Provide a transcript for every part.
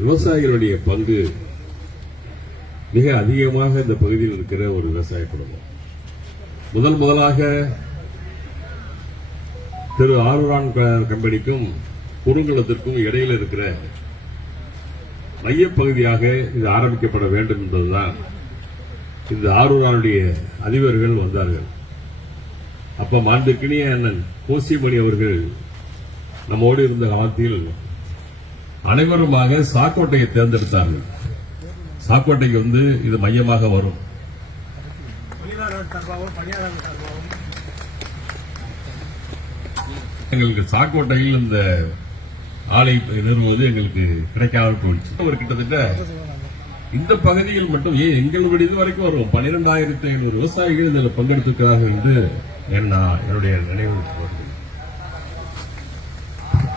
விவசாயிகளுடைய பங்கு மிக அதிகமாக இந்த பகுதியில் இருக்கிற ஒரு விவசாய குடும்பம். முதல் முதலாக திரு ஆரூரான் கம்பெனிக்கும் குறுங்குளத்திற்கும் இடையில் இருக்கிற மையப்பகுதியாக இது ஆரம்பிக்கப்பட வேண்டும் என்பதுதான் இந்த ஆரூரானுடைய அதிபர்கள் வந்தார்கள். அப்ப மாண்புக்கினிய அண்ணன் கோசிமணி அவர்கள் நம்மோடு இருந்த காலத்தில் அனைவருமாக சாக்கோட்டையை தேர்ந்தெடுத்தார்கள். சாக்கோட்டைக்கு வந்து இது மையமாக வரும். எங்களுக்கு சாக்கோட்டையில் இந்த ஆலை நிறுவது எங்களுக்கு கிடைக்காமல் போயிடுச்சு. ஒரு கிட்டத்தட்ட இந்த பகுதியில் மட்டும் ஏன் எங்களுடைய இது வரைக்கும் வரும் பன்னிரெண்டாயிரத்தி ஐநூறு விவசாயிகள் இதில் பங்கெடுத்திருக்கிறார்கள் என்று என் என்னுடைய நினைவு. வருகிறது.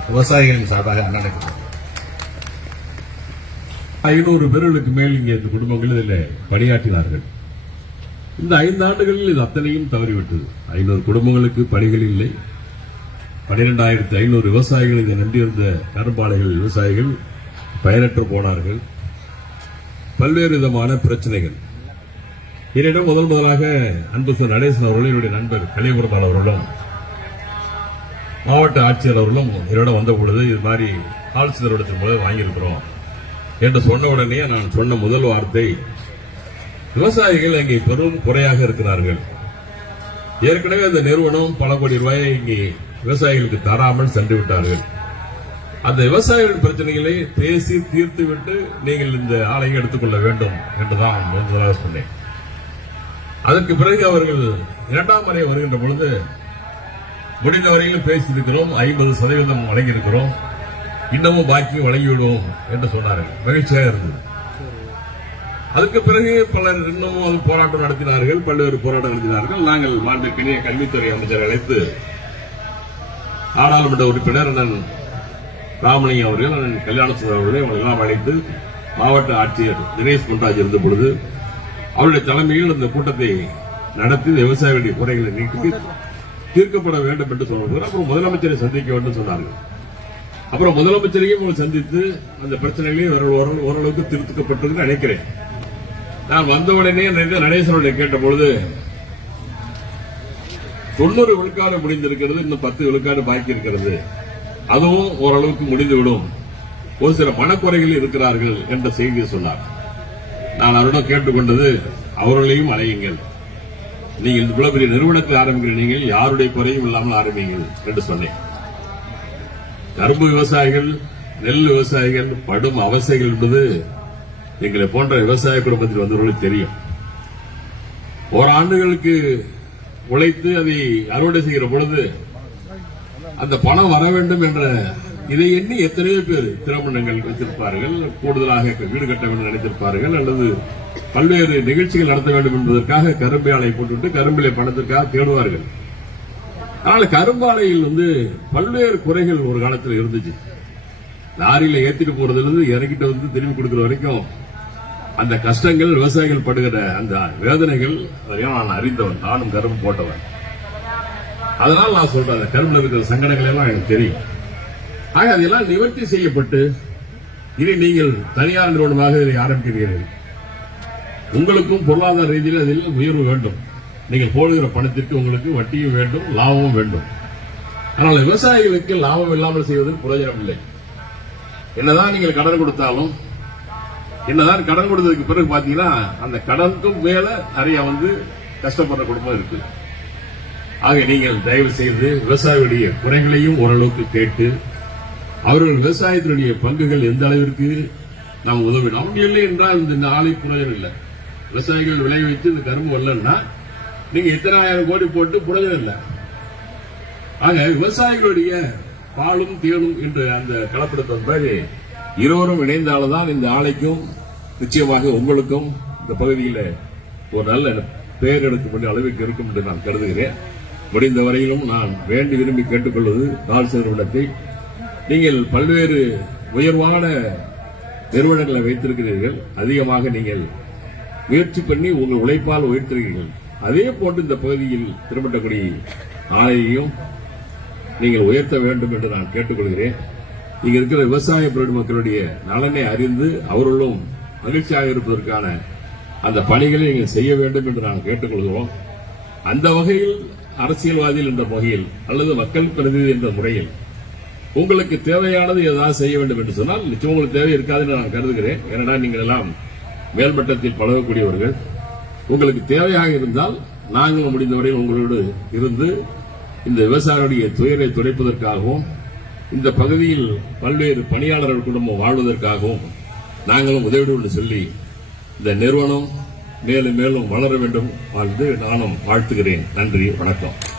விவசாயிகளின் சார்பாக நடக்கிறது ஐநூறு பேர்களுக்கு மேல் இங்கே இந்த குடும்பங்கள் இதில் பணியாற்றினார்கள். இந்த ஐந்து ஆண்டுகளில் இது அத்தனையும் தவறிவிட்டது. ஐநூறு குடும்பங்களுக்கு பணிகள் இல்லை. பனிரெண்டாயிரத்தி ஐநூறு விவசாயிகள் இதை நம்பியிருந்த கரும்பாலைகள் விவசாயிகள் பயனற்று போனார்கள். பல்வேறு விதமான பிரச்சனைகள். என்னிடம் முதல் முதலாக அன்பு சார் நடேசன் அவர்களும் என்னுடைய நண்பர் கலியபுரமால் அவர்களும் மாவட்ட ஆட்சியர் அவர்களும் என்னிடம் வந்த பொழுது இது மாதிரி ஆட்சியர் இடத்தின் போது வாங்கியிருக்கிறோம். என்று சொன்ன உடனே நான் சொன்ன முதல் வார்த்தை விவசாயிகள் அங்கே பெரும் குறையாக இருக்கிறார்கள். ஏற்கனவே அந்த நிறுவனம் பல கோடி ரூபாயை இங்கே விவசாயிகளுக்கு தராமல் சென்று விட்டார்கள். அந்த விவசாயிகள் பிரச்சனைகளை பேசி தீர்த்து விட்டு நீங்கள் இந்த ஆலையை எடுத்துக்கொள்ள வேண்டும் என்றுதான் முதலாக சொன்னேன். அதற்கு பிறகு அவர்கள் இரண்டாம் முறை வருகின்ற பொழுது முடிந்த வரையிலும் பேசியிருக்கிறோம் ஐம்பது சதவீதம் வழங்கியிருக்கிறோம். இன்னமும் பாக்கி வழங்கிவிடும் என்று சொன்னார்கள். மகிழ்ச்சியாக இருந்தது. அதுக்கு பிறகு பலர் இன்னமும் அது போராட்டம் நடத்தினார்கள் பல்வேறு போராட்டம் நடத்தினார்கள். நாங்கள் மாண்புக்கினிய கல்வித்துறை அமைச்சர் அழைத்து நாடாளுமன்ற உறுப்பினர் அண்ணன் ராமலிங்கம் அவர்கள் அண்ணன் கல்யாணசுந்தர் அவர்களை அவர்களெல்லாம் அழைத்து மாவட்ட ஆட்சியர் தினேஷ் பொன்ராஜ் இருந்த பொழுது அவருடைய தலைமையில் இந்த கூட்டத்தை நடத்தி விவசாயிகளுடைய குறைகளை நீக்கி தீர்க்கப்பட வேண்டும் என்று சொன்னார்கள் அப்புறம் முதலமைச்சரை சந்திக்க வேண்டும் சொன்னார்கள். அப்புறம் முதலமைச்சரையும் உங்களை சந்தித்து அந்த பிரச்சனைகளையும் ஓரளவுக்கு தீர்த்துக்கப்பட்டதுன்னு நினைக்கிறேன். நான் வந்த உடனே நடேசனுடைய கேட்ட பொழுது தொண்ணூறு விழுக்காடு முடிந்திருக்கிறது இன்னும் பத்து விழுக்காடு பாக்கி இருக்கிறது. அதுவும் ஓரளவுக்கு முடிந்துவிடும். ஒரு சில மனக்குறைகள் இருக்கிறார்கள் என்ற செய்தியை சொன்னார். நான் அவரிடம் கேட்டுக்கொண்டது அவர்களையும் அலையுங்கள். நீங்கள் இவ்வளவு பெரிய நிறுவனத்தை ஆரம்பிக்கிற நீங்கள் யாருடைய குறையும் இல்லாமல் ஆரம்பிங்கள் என்று சொன்னேன். கரும்பு விவசாயிகள் நெல் விவசாயிகள் படும் அவசைகள் என்பது எங்களை போன்ற விவசாய குடும்பத்தில் வந்தவர்களுக்கு தெரியும். ஓராண்டுகளுக்கு உழைத்து அதை அறுவடை செய்கிற பொழுது அந்த பணம் வர வேண்டும் என்ற இதை எண்ணி எத்தனையோ பேர் திருமணங்கள் வைத்திருப்பார்கள் கூடுதலாக வீடு கட்ட வேண்டும் நினைத்திருப்பார்கள் அல்லது பல்வேறு நிகழ்ச்சிகள் நடத்த வேண்டும் என்பதற்காக கரும்பு ஆலை போட்டுவிட்டு கரும்பிலை பணத்திற்காக தேடுவார்கள். ஆனால் கரும்பாலையில் வந்து பல்வேறு குறைகள் ஒரு காலத்தில் இருந்துச்சு. லாரியில ஏத்திட்டு போறதுல இருந்து இறக்கிட்டு வந்து திரும்பி கொடுக்கிற வரைக்கும் அந்த கஷ்டங்கள் விவசாயிகள் படுகிற அந்த வேதனைகள் வரையும் நான் அறிந்தவன். நானும் கரும்பு போட்டவன். அதனால் நான் சொல்றேன் அந்த கரும்புல இருக்கிற சங்கடங்கள் எல்லாம் எனக்கு தெரியும். ஆக அதெல்லாம் நிவர்த்தி செய்யப்பட்டு இனி நீங்கள் தனியார் நிறுவனமாக இதை ஆரம்பிக்கிறீர்கள். உங்களுக்கும் பொருளாதார ரீதியில் அதில் உயர்வு வேண்டும். நீங்கள் போடுகிற பணத்திற்கு உங்களுக்கு வட்டியும் வேண்டும் லாபமும் வேண்டும். ஆனால் விவசாயிகளுக்கு லாபம் இல்லாமல் செய்வதில் பிரயோஜனம் இல்லை. என்னதான் நீங்கள் கடன் கொடுத்தாலும் என்னதான் கடன் கொடுத்ததுக்கு பிறகு பாத்தீங்கன்னா அந்த கடனுக்கும் மேல நிறைய வந்து கஷ்டப்படுற குடும்பம் இருக்கு. ஆக நீங்கள் தயவு செய்து விவசாயிகளுடைய குறைகளையும் ஓரளவுக்கு கேட்டு அவர்கள் விவசாயத்தினுடைய பங்குகள் எந்த அளவிற்கு நாம் உதவிடும்? அப்படி இல்லை என்றால் இந்த இந்த ஆலை பிரயோஜனம் இல்லை. விவசாயிகள் விளைய வைத்து இந்த கரும்பு வரலன்னா நீங்க எத்தனை ஆயிரம் கோடி போட்டு புரோஜனம் இல்லை. ஆக விவசாயிகளுடைய பாலும் தேனும் என்று அந்த கலப்படத்தின் மாதிரி இருவரும் இணைந்தால்தான் இந்த ஆலைக்கும் நிச்சயமாக உங்களுக்கும் இந்த பகுதியில் ஒரு நல்ல பெயர் எடுக்கக்கூடிய அளவுக்கு இருக்கும் என்று நான் கருதுகிறேன். முடிந்த வரையிலும் நான் வேண்டி விரும்பி கேட்டுக்கொள்வது தாழ்ச்சி நிறுவனத்தை நீங்கள் பல்வேறு உயர்வான நிறுவனங்களை வைத்திருக்கிறீர்கள். அதிகமாக நீங்கள் முயற்சி பண்ணி உங்கள் உழைப்பால் உயர்த்திருக்கிறீர்கள். அதே போன்று இந்த பகுதியில் திருமட்டக்குடி ஆலையையும் நீங்கள் உயர்த்த வேண்டும் என்று நான் கேட்டுக்கொள்கிறேன். இங்க இருக்கிற விவசாய பெரும மக்களுடைய நலனை அறிந்து அவர்களும் மகிழ்ச்சியாக இருப்பதற்கான அந்த பணிகளை நீங்கள் செய்ய வேண்டும் என்று நான் கேட்டுக்கொள்கிறோம். அந்த வகையில் அரசியல்வாதிகள் என்ற வகையில் அல்லது மக்கள் பிரதிநிதி என்ற முறையில் உங்களுக்கு தேவையானது ஏதாவது செய்ய வேண்டும் என்று சொன்னால் நிச்சயம் உங்களுக்கு தேவை இருக்காதுன்னு நான் கருதுகிறேன். ஏன்னா நீங்கள் எல்லாம் மேல்மட்டத்தில் பழகக்கூடியவர்கள். உங்களுக்கு தேவையாக இருந்தால் நாங்களும் முடிந்தவரை உங்களோடு இருந்து இந்த விவசாயிகளுடைய துயரை துடைப்பதற்காகவும் இந்த பகுதியில் பல்வேறு பணியாளர்கள் குடும்பம் வாழ்வதற்காகவும் நாங்களும் உதவிடு சொல்லி இந்த நிறுவனம் மேலும் மேலும் வளர வேண்டும் வாழ்ந்து நானும் வாழ்த்துகிறேன். நன்றி வணக்கம்.